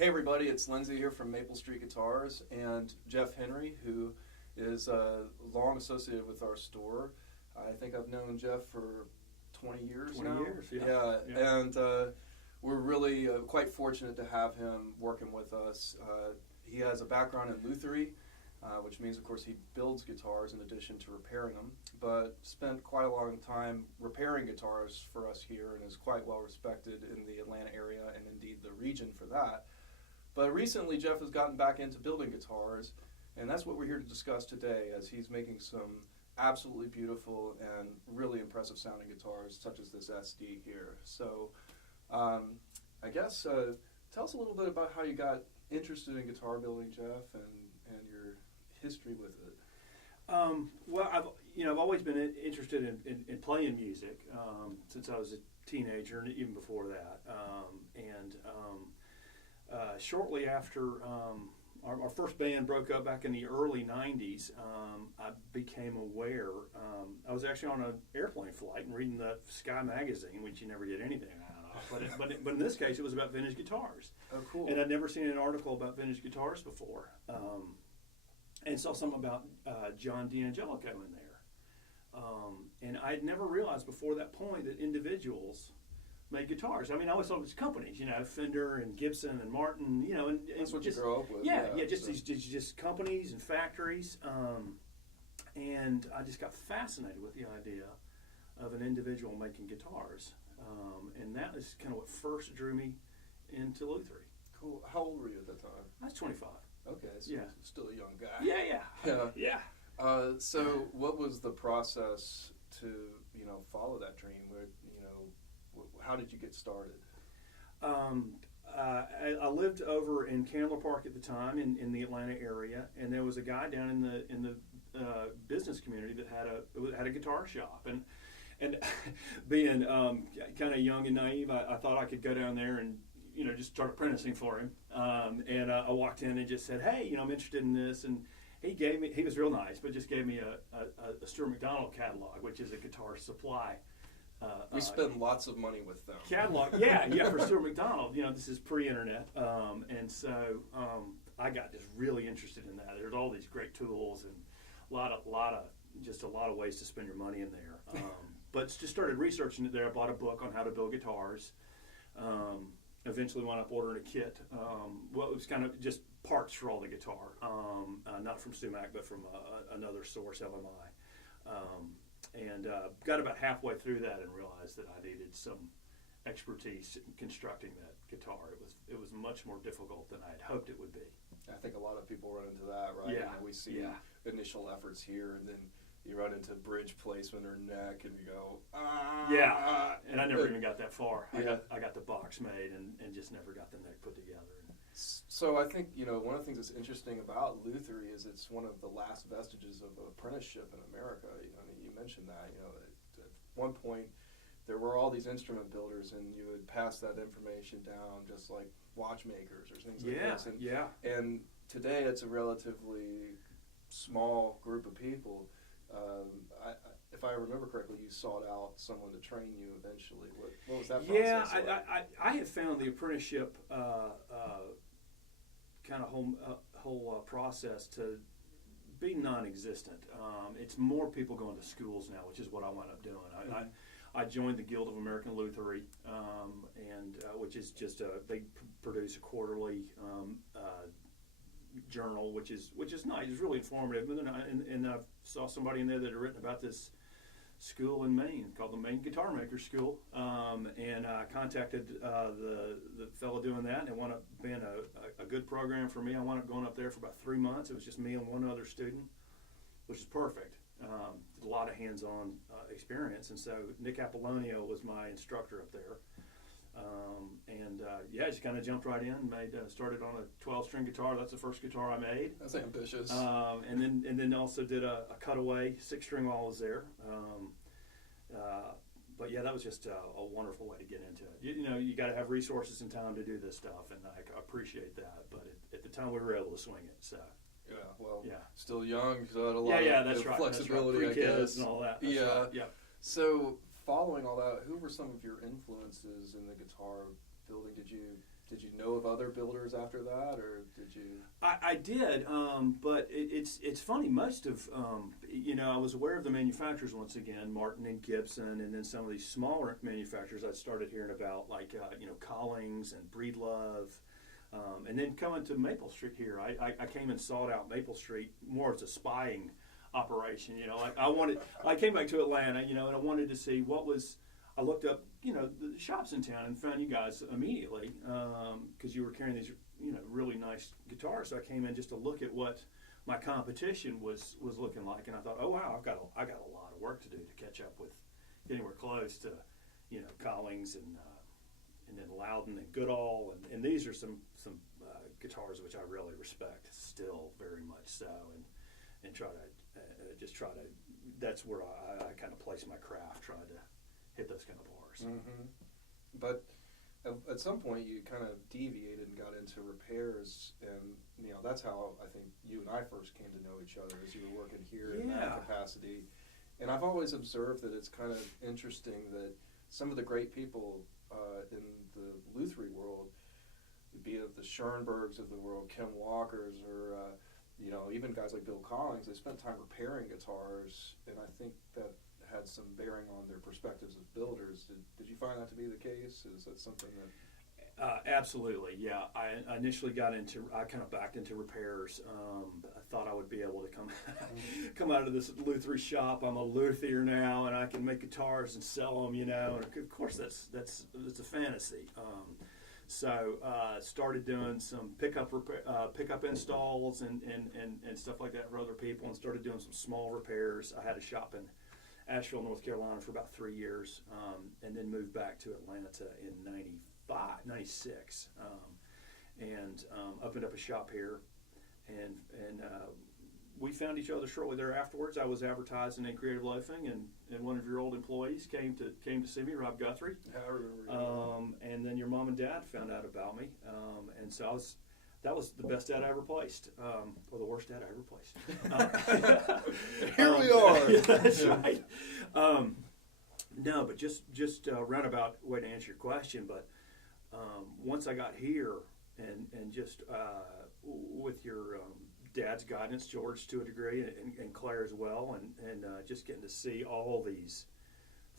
Hey everybody, it's Lindsay here from Maple Street Guitars and Jeff Henry, who is long associated with our store. I think I've known Jeff for 20 years 20 now. years, yeah. And we're really quite fortunate to have him working with us. He has a background in Luthier, which means, of course, he builds guitars in addition to repairing them, but spent quite a long time repairing guitars for us here and is quite well respected in the Atlanta area and indeed the region for that. But recently, Jeff has gotten back into building guitars, and that's what we're here to discuss today, as he's making some absolutely beautiful and really impressive sounding guitars, such as this SD here. So I guess tell us a little bit about how you got interested in guitar building, Jeff, and your history with it. Well, I've always been interested in playing music since I was a teenager, and even before that. Shortly after our first band broke up back in the early 90s, I became aware. I was actually on an airplane flight and reading the Sky magazine, which you never get anything out of. But in this case, it was about vintage guitars. Oh, cool. And I'd never seen an article about vintage guitars before. And saw something about John D'Angelico in there. And I'd never realized before that point that individuals made guitars. I mean, I always thought it was companies, Fender and Gibson and Martin, and that's what just, you grew up with. Just companies and factories. And I just got fascinated with the idea of an individual making guitars. And that is kind of what first drew me into Luthier. Cool. How old were you at that time? I was 25. Okay, so yeah. Still a young guy. Yeah. So what was the process to, follow that dream? How did you get started? I lived over in Candler Park at the time in the Atlanta area, and there was a guy down in the business community that had a guitar shop, and being kind of young and naive, I thought I could go down there and just start apprenticing for him. And I walked in and just said, hey, I'm interested in this, and he was real nice, but just gave me a Stuart McDonald catalog, which is a guitar supply. We spend lots of money with them. Catalog, yeah, for Stuart McDonald. This is pre-internet, and so I got just really interested in that. There's all these great tools and a lot of ways to spend your money in there. But just started researching it there. I bought a book on how to build guitars. Eventually wound up ordering a kit. Well, it was kind of just parts for all the guitar, not from SUMAC, but from another source, LMI. And got about halfway through that and realized that I needed some expertise in constructing that guitar. It was much more difficult than I had hoped it would be. I think a lot of people run into that, right? Yeah. We see initial efforts here, and then you run into bridge placement or neck, and you go, Yeah, and I never even got that far. Yeah. I got the box made and just never got the neck put together. So I think, one of the things that's interesting about Luthier is it's one of the last vestiges of apprenticeship in America. You mentioned that, at one point there were all these instrument builders, and you would pass that information down just like watchmakers or things like this. And today it's a relatively small group of people. If I remember correctly, you sought out someone to train you eventually. What was that process like? I have found the apprenticeship kind of whole process to be non-existent. It's more people going to schools now, which is what I wound up doing. I joined the Guild of American Luthier, and which is just they produce a quarterly journal, which is nice. It's really informative. And I saw somebody in there that had written about this school in Maine called the Maine Guitar Maker School, and I contacted the fellow doing that, and it wound up being a good program for me. I wound up going up there for about 3 months. It was just me and one other student, which is perfect. A lot of hands-on experience, and so Nick Apollonio was my instructor up there. Just kind of jumped right in. Started on a 12-string guitar. That's the first guitar I made. That's ambitious. And then also did a cutaway 6-string while I was there. But yeah, that was just a wonderful way to get into it. You got to have resources and time to do this stuff, and I appreciate that. But at the time, we were able to swing it. So. Still young, so had a lot of flexibility, That's right. Pre-kids and all that. That's right. Yeah. So following all that, who were some of your influences in the guitar building? Did you did you know of other builders after that, or did you? I did, but it's funny. Most of I was aware of the manufacturers once again, Martin and Gibson, and then some of these smaller manufacturers I started hearing about, like Collings and Breedlove, and then coming to Maple Street here, I came and sought out Maple Street more as a spying operation. I came back to Atlanta, and I wanted to see what was. I looked up, the shops in town and found you guys immediately because you were carrying these, really nice guitars. So I came in just to look at what my competition was looking like, and I thought, oh wow, I got a lot of work to do to catch up with, anywhere close to, Collings and then Loudon and Goodall, and these are some guitars which I really respect still very much so, and try to that's where I kind of place my craft, trying to hit those kind of bars. Mm-hmm. But at some point you kind of deviated and got into repairs, and that's how I think you and I first came to know each other, as you were working here in that capacity. And I've always observed that it's kind of interesting that some of the great people in the Luthier world, be it the Schoenbergs of the world, Ken Walkers, or even guys like Bill Collings, they spent time repairing guitars, and I think that had some bearing on their perspectives as builders. Did you find that to be the case? Is that something that... Absolutely, yeah. I initially I kind of backed into repairs. I thought I would be able to come out of this Luthier shop. I'm a Luthier now, and I can make guitars and sell them, and of course that's a fantasy. So started doing some pickup installs and stuff like that for other people, and started doing some small repairs. I had a shop in Asheville, North Carolina for about 3 years, and then moved back to Atlanta in 96, and opened up a shop here, and we found each other shortly there afterwards. I was advertising in Creative Loafing, and one of your old employees came to see me, Rob Guthrie. I remember. And then your mom and dad found out about me, and so that was the best dad I ever placed, or the worst dad I ever placed. Here we are. Yeah, that's right. No, but just roundabout way to answer your question. But once I got here, and just with your dad's guidance, George to a degree, and Claire as well, and just getting to see all these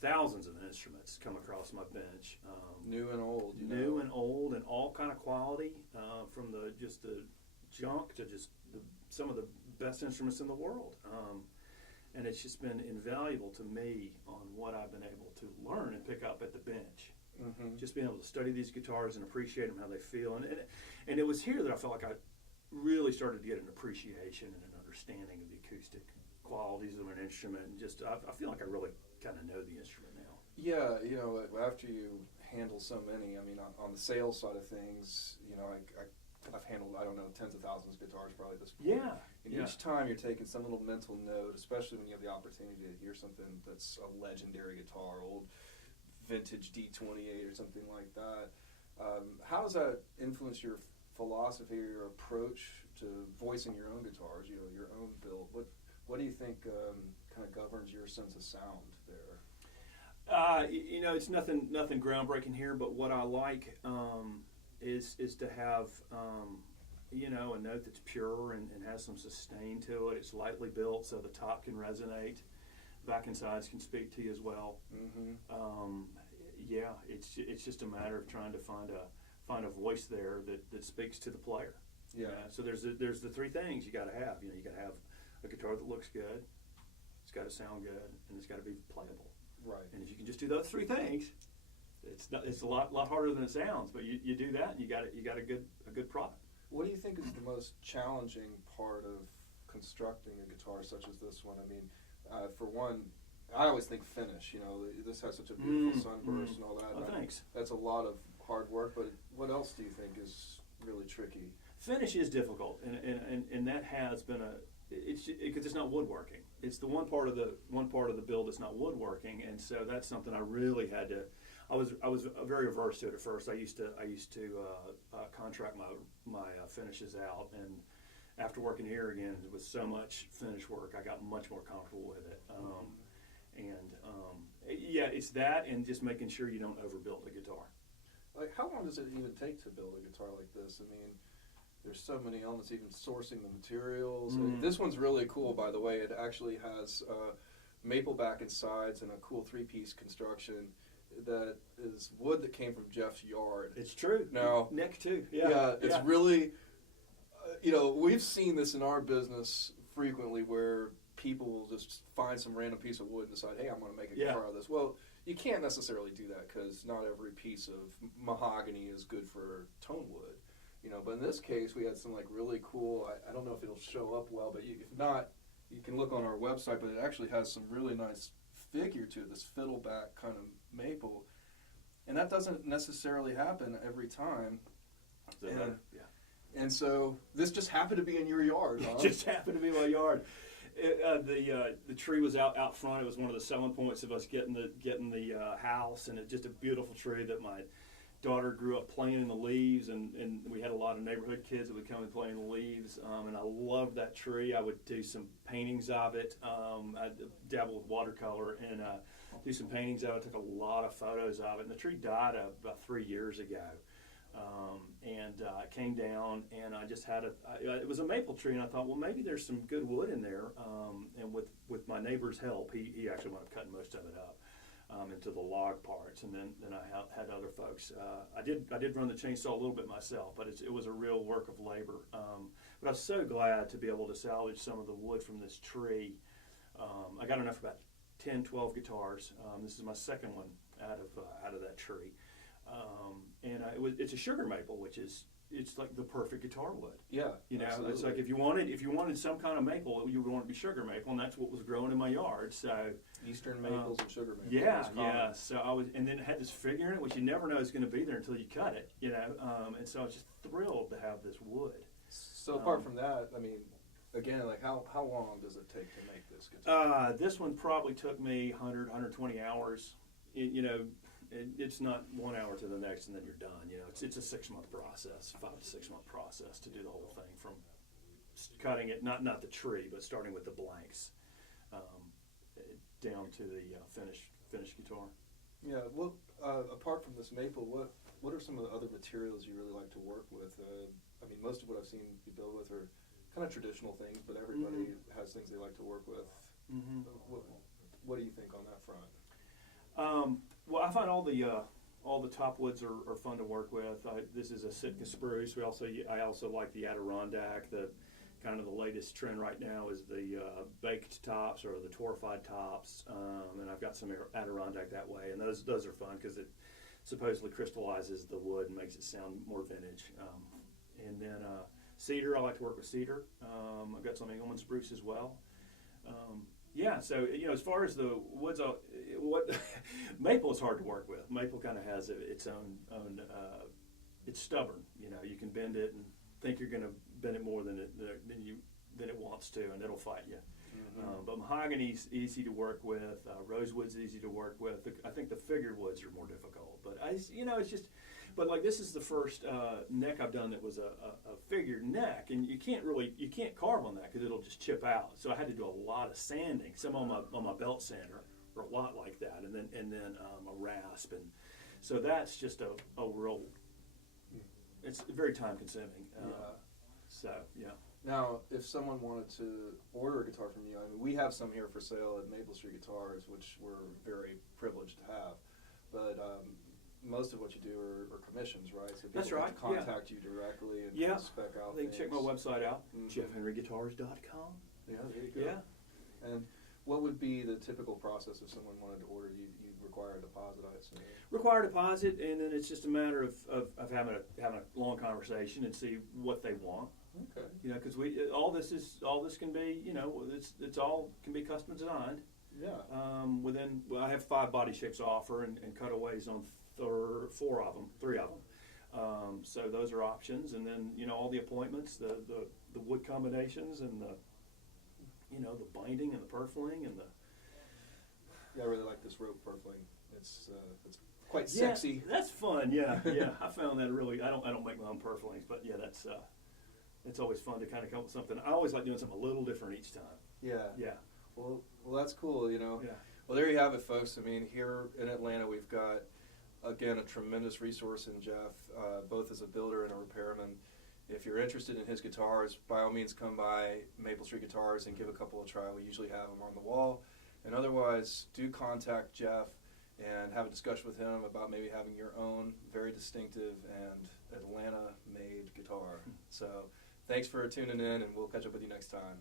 thousands of instruments come across my bench, new and old, and old, and all kind of quality, from the junk to just some of the best instruments in the world, and it's just been invaluable to me on what I've been able to learn and pick up at the bench. Mm-hmm. Just being able to study these guitars and appreciate them, how they feel, and it was here that I felt like I really started to get an appreciation and an understanding of the acoustic qualities of an instrument, and just I feel like I really kind of know the instrument now. Yeah, after you handle so many, I mean, on the sales side of things, I've handled, I don't know, tens of thousands of guitars probably at this point. Yeah. And each time you're taking some little mental note, especially when you have the opportunity to hear something that's a legendary guitar, old vintage D28 or something like that. How does that influence your philosophy or your approach to voicing your own guitars, your own build? What do you think kind of governs your sense of sound there? It's nothing groundbreaking here, but what I like is to have a note that's pure and has some sustain to it. It's lightly built, so the top can resonate. Back and sides can speak to you as well. Mm-hmm. It's just a matter of trying to find a voice there that speaks to the player. Yeah. So there's the three things you got to have. You got to have a guitar that looks good, it's got to sound good, and it's got to be playable. Right. And if you can just do those three things, it's a lot harder than it sounds. But you do that, and you got a good product. What do you think is the most challenging part of constructing a guitar such as this one? I mean, for one, I always think finish. This has such a beautiful sunburst and all that. Oh, thanks. That's a lot of hard work. But what else do you think is really tricky? Finish is difficult, and that has been because it's not woodworking. It's the one part of the build that's not woodworking, and so that's something I really had to. I was very averse to it at first. I used to contract my finishes out, and after working here again with so much finish work, I got much more comfortable with it. It's that, and just making sure you don't overbuild the guitar. like, how long does it even take to build a guitar like this? I mean, there's so many elements, even sourcing the materials. This one's really cool, by the way. It actually has maple back and sides and a cool 3-piece construction that is wood that came from Jeff's yard. It's true. Now, neck too. It's really, we've seen this in our business frequently where people will just find some random piece of wood and decide, hey, I'm going to make a guitar out of this. Well, you can't necessarily do that because not every piece of mahogany is good for tone wood. But in this case, we had some like really cool, I don't know if it'll show up well, but if not, you can look on our website, but it actually has some really nice figure to it, this fiddleback kind of maple. And that doesn't necessarily happen every time. And so this just happened to be in your yard, huh? It just happened to be my yard. The tree was out front. It was one of the selling points of us getting the house, and it's just a beautiful tree that my daughter grew up playing in the leaves, and we had a lot of neighborhood kids that would come and play in the leaves, and I loved that tree. I would do some paintings of it. I'd dabble with watercolor and do some paintings of it. I took a lot of photos of it, and the tree died about 3 years ago. It came down, and I just had it was a maple tree, and I thought, well, maybe there's some good wood in there. And with my neighbor's help, he actually wound up cutting most of it up into the log parts, and then I had other folks. I did run the chainsaw a little bit myself, but it was a real work of labor. But I was so glad to be able to salvage some of the wood from this tree. I got enough for about 10, 12 guitars. This is my second one out of that tree. It's a sugar maple, which is like the perfect guitar wood. Yeah, absolutely. It's like if you wanted some kind of maple, you would want it to be sugar maple, and that's what was growing in my yard. So Eastern maples and sugar maples. Yeah. So and then it had this figure in it, which you never know is going to be there until you cut it. And so I was just thrilled to have this wood. So apart from that, I mean, again, like how long does it take to make this guitar? This one probably took me 120 hours. It's not 1 hour to the next and then you're done. It's a 6-month process, 5 to 6 month process to do the whole thing, from cutting it, not the tree, but starting with the blanks, down to the finished guitar. Yeah. Well, apart from this maple, what are some of the other materials you really like to work with? I mean, most of what I've seen you build with are kind of traditional things, but everybody has things they like to work with. What do you think on that front? Well, I find all the top woods are fun to work with. This is a Sitka spruce. I also like the Adirondack. The kind of the latest trend right now is the baked tops or the torrefied tops, and I've got some Adirondack that way. And those are fun because it supposedly crystallizes the wood and makes it sound more vintage. And then cedar, I like to work with cedar. I've got some Engelmann spruce as well. So as far as the woods, maple is hard to work with. Maple kind of has its own. It's stubborn. You can bend it and think you're going to bend it more than it wants to, and it'll fight you. But mahogany's easy to work with. Rosewood's easy to work with. I think the figured woods are more difficult. But it's just. But like this is the first neck I've done that was a figured neck, and you can't carve on that because it'll just chip out. So I had to do a lot of sanding, some on my belt sander, or a lot like that, and then a rasp, and so that's just a real. It's very time consuming. Now, if someone wanted to order a guitar from you, I mean, we have some here for sale at Maple Street Guitars, which we're very privileged to have, but. Most of what you do are commissions, right? So people have to contact you directly and spec out They can things. check my website out, jeffhenryguitars.com. Yeah, there you go. Yeah. And what would be the typical process if someone wanted to order? You require a deposit, I assume. Require a deposit, and then it's just a matter of having a long conversation and see what they want. Okay. Because all this can be, it's all can be custom designed. Yeah. I have 5 body shapes to offer and cutaways on 3 of them. So those are options, and then all the appointments, the wood combinations, and the binding and the purfling and the. Yeah, I really like this rope purfling. It's quite sexy. Yeah, that's fun. Yeah. I found that really. I don't make my own purflings, but that's it's always fun to kind of come up with something. I always like doing something a little different each time. Yeah. Well, that's cool. Yeah. Well, there you have it, folks. I mean, here in Atlanta, we've got again, a tremendous resource in Jeff, both as a builder and a repairman. If you're interested in his guitars, by all means come by Maple Street Guitars and give a couple a try. We usually have them on the wall. And otherwise, do contact Jeff and have a discussion with him about maybe having your own very distinctive and Atlanta-made guitar. So thanks for tuning in, and we'll catch up with you next time.